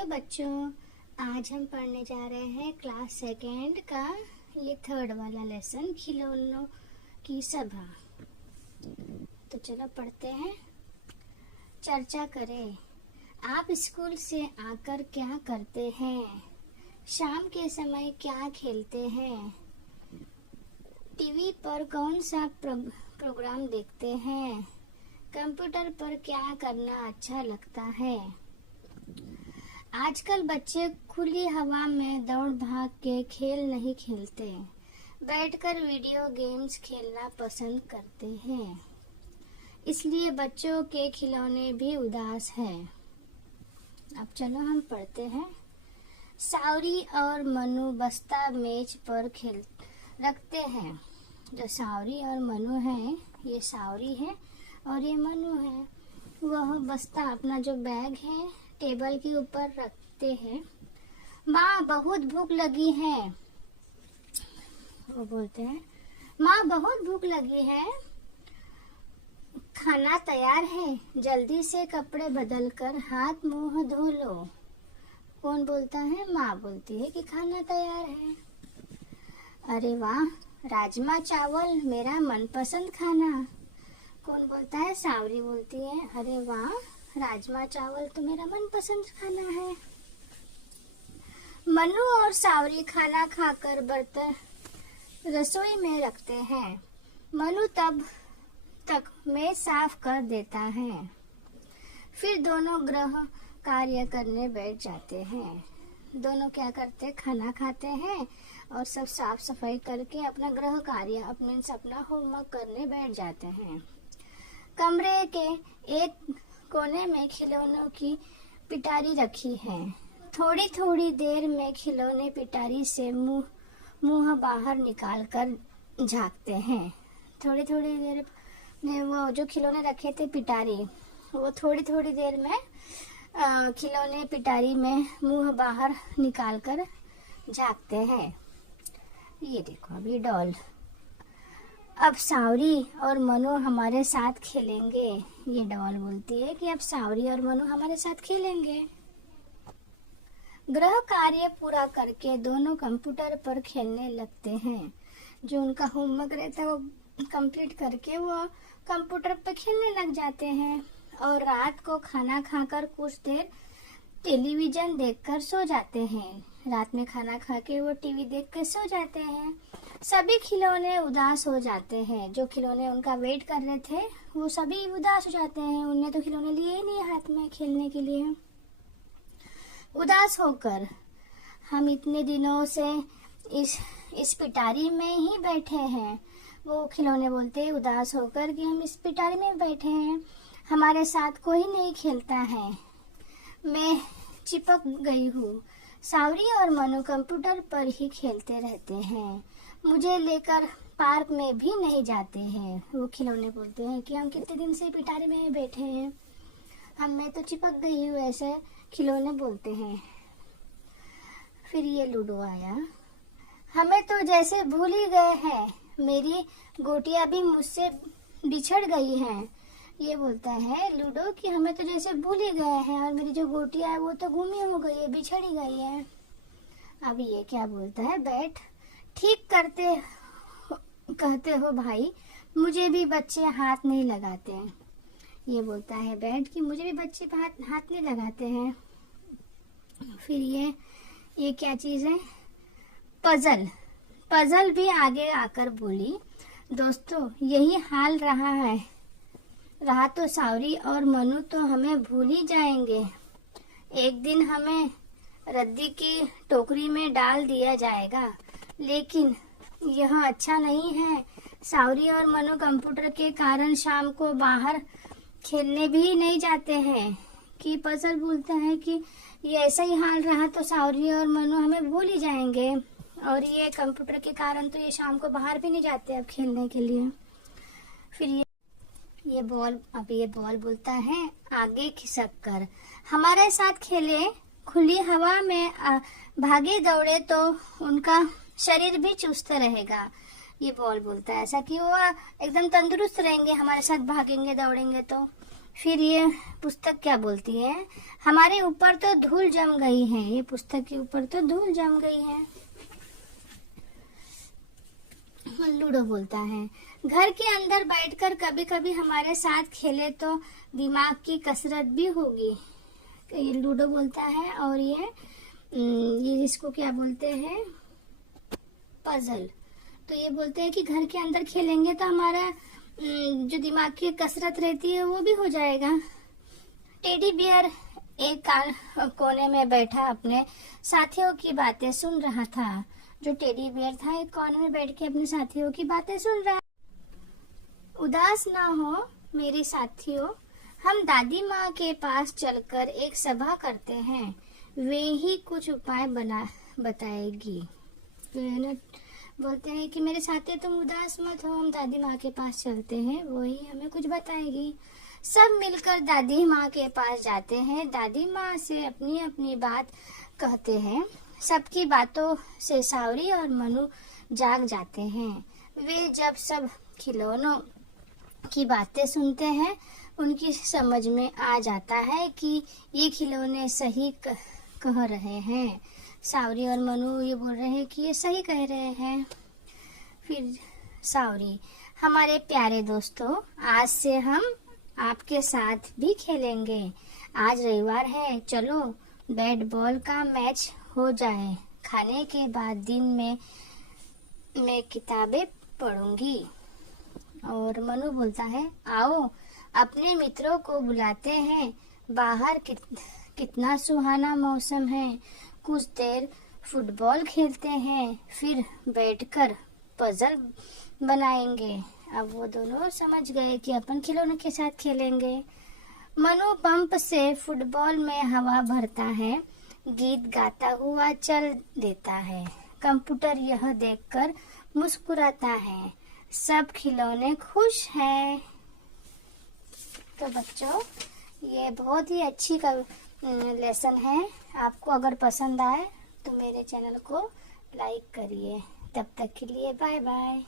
Hello बच्चों, आज हम पढ़ने जा रहे हैं क्लास सेकेंड का ये थर्ड वाला लेसन खिलौनों की सभा। तो चलो पढ़ते हैं। चर्चा करें। आप स्कूल से आकर क्या करते हैं? शाम के समय क्या खेलते हैं? टीवी पर कौन सा प्रोग्राम देखते हैं? कंप्यूटर पर क्या करना अच्छा लगता है? आजकल बच्चे खुली हवा में दौड़ भाग के खेल नहीं खेलते, बैठकर वीडियो गेम्स खेलना पसंद करते हैं। इसलिए बच्चों के खिलौने भी उदास हैं। अब चलो हम पढ़ते हैं। सावरी और मनु बस्ता मेज पर खेल रखते हैं। जो सावरी और मनु हैं, ये सावरी है और ये मनु है। वह बस्ता अपना जो बैग है टेबल के ऊपर रखते हैं। माँ बहुत भूख लगी है, वो बोलते हैं। माँ बहुत भूख लगी है, खाना तैयार है, जल्दी से कपड़े बदलकर हाथ मुंह धो लो। कौन बोलता है? माँ बोलती है कि खाना तैयार है। अरे वाह, राजमा चावल मेरा मनपसंद खाना। कौन बोलता है? सावरी बोलती है, अरे वाह, राजमा चावल तो मेरा मनपसंद खाना है। मनु और सावरी खाना खाकर बर्तन रसोई में रखते हैं। मनु तब तक मेज साफ कर देता है। फिर दोनों गृह कार्य करने बैठ जाते हैं। दोनों क्या करते? खाना खाते हैं और सब साफ सफाई करके अपना गृह कार्य अपना होमवर्क करने बैठ जाते हैं। कमरे के एक कोने में खिलौनों की पिटारी रखी है। थोड़ी थोड़ी देर में खिलौने पिटारी से मुंह बाहर निकाल कर झांकते हैं। थोड़ी थोड़ी देर में वो जो खिलौने रखे थे पिटारी, वो थोड़ी थोड़ी देर में खिलौने पिटारी में मुंह बाहर निकाल कर झांकते हैं। ये देखो अभी डॉल। अब सावरी और मनु हमारे साथ खेलेंगे। ये डॉल बोलती है कि अब सावरी और मनु हमारे साथ खेलेंगे। गृह कार्य पूरा करके दोनों कंप्यूटर पर खेलने लगते हैं। जो उनका होमवर्क रहता है वो कंप्लीट करके वो कंप्यूटर पर खेलने लग जाते हैं। और रात को खाना खाकर कुछ देर टेलीविजन देखकर सो जाते हैं। रात में खाना खा के वो टीवी देख कर सो जाते हैं। सभी खिलौने उदास हो जाते हैं। जो खिलौने उनका वेट कर रहे थे वो सभी उदास हो जाते हैं। उनने तो खिलौने लिए ही नहीं हाथ में खेलने के लिए। उदास होकर हम इतने दिनों से इस पिटारी में ही बैठे हैं। वो खिलौने बोलते हैं उदास होकर कि हम इस पिटारी में बैठे हैं, हमारे साथ कोई नहीं खेलता है। मैं चिपक गई हूँ। सावरी और मनु कंप्यूटर पर ही खेलते रहते हैं। मुझे लेकर पार्क में भी नहीं जाते हैं। वो खिलौने बोलते हैं कि हम कितने दिन से पिटारे में बैठे हैं, मैं तो चिपक गई हूँ, ऐसे खिलौने बोलते हैं। फिर ये लूडो आया। हमें तो जैसे भूल ही गए हैं, मेरी गोटियां भी मुझसे बिछड़ गई हैं। ये बोलता है लूडो कि हमें तो जैसे भूल ही गए हैं और मेरी जो गोटियां है वो तो गुमी हो गई है, बिछड़ ही गई है। अब ये क्या बोलता है? बैठ ठीक कहते हो भाई, मुझे भी बच्चे हाथ नहीं लगाते हैं। ये बोलता है बैठ कि मुझे भी बच्चे हाथ नहीं लगाते हैं। फिर ये क्या चीज है? पजल भी आगे आकर बोली, दोस्तों यही हाल रहा तो सावरी और मनु तो हमें भूल ही जाएंगे। एक दिन हमें रद्दी की टोकरी में डाल दिया जाएगा, लेकिन यह अच्छा नहीं है। सावरी और मनु कंप्यूटर के कारण शाम को बाहर खेलने भी नहीं जाते हैं। कि पजल बोलता है कि ये ऐसा ही हाल रहा तो सावरी और मनु हमें भूल ही जाएंगे, और ये कंप्यूटर के कारण तो ये शाम को बाहर भी नहीं जाते अब खेलने के लिए। फिर ये बॉल बोलता है आगे खिसक कर हमारे साथ खेले, खुली हवा में भागे दौड़े तो उनका शरीर भी चुस्त रहेगा। ये बॉल बोलता है ऐसा कि वो एकदम तंदुरुस्त रहेंगे, हमारे साथ भागेंगे दौड़ेंगे तो। फिर ये पुस्तक क्या बोलती है, हमारे ऊपर तो धूल जम गई है। ये पुस्तक के ऊपर तो धूल जम गई है। लूडो बोलता है, घर के अंदर बैठकर कभी कभी हमारे साथ खेले तो दिमाग की कसरत भी होगी। ये लूडो बोलता है। और ये इसको क्या बोलते हैं, पजल। तो ये बोलते हैं कि घर के अंदर खेलेंगे तो हमारा जो दिमाग की कसरत रहती है वो भी हो जाएगा। टेडी बियर एक कोने में बैठा अपने साथियों की बातें सुन रहा था। जो टेडी बियर था एक कोने में बैठ के अपने साथियों की बातें सुन रहा। उदास ना हो मेरे साथियों, हम दादी माँ के पास चलकर एक सभा करते हैं, वे ही कुछ उपाय बताएगी। तो है ना, बोलते हैं कि मेरे साथी तुम उदास मत हो, हम दादी माँ के पास चलते हैं, वही हमें कुछ बताएगी। सब मिलकर दादी माँ के पास जाते हैं, दादी माँ से अपनी अपनी बात कहते हैं। सबकी बातों से सावरी और मनु जाग जाते हैं। वे जब सब खिलौनों की बातें सुनते हैं, उनकी समझ में आ जाता है कि ये खिलौने सही कह रहे हैं। सावरी और मनु ये बोल रहे हैं कि ये सही कह रहे हैं। फिर सावरी, हमारे प्यारे दोस्तों, आज से हम आपके साथ भी खेलेंगे। आज रविवार है, चलो बैट बॉल का मैच हो जाए। खाने के बाद दिन में मैं किताबें पढ़ूंगी। और मनु बोलता है, आओ अपने मित्रों को बुलाते हैं, बाहर कितना सुहाना मौसम है, कुछ देर फुटबॉल खेलते हैं, फिर बैठकर पजल बनाएंगे। अब वो दोनों समझ गए कि अपन खिलौनों के साथ खेलेंगे। मनु पंप से फुटबॉल में हवा भरता है, गीत गाता हुआ चल देता है। कंप्यूटर यह देखकर मुस्कुराता है। सब खिलौने खुश हैं। तो बच्चों, ये बहुत ही अच्छी लेसन है। आपको अगर पसंद आए तो मेरे चैनल को लाइक करिए। तब तक के लिए बाय बाय।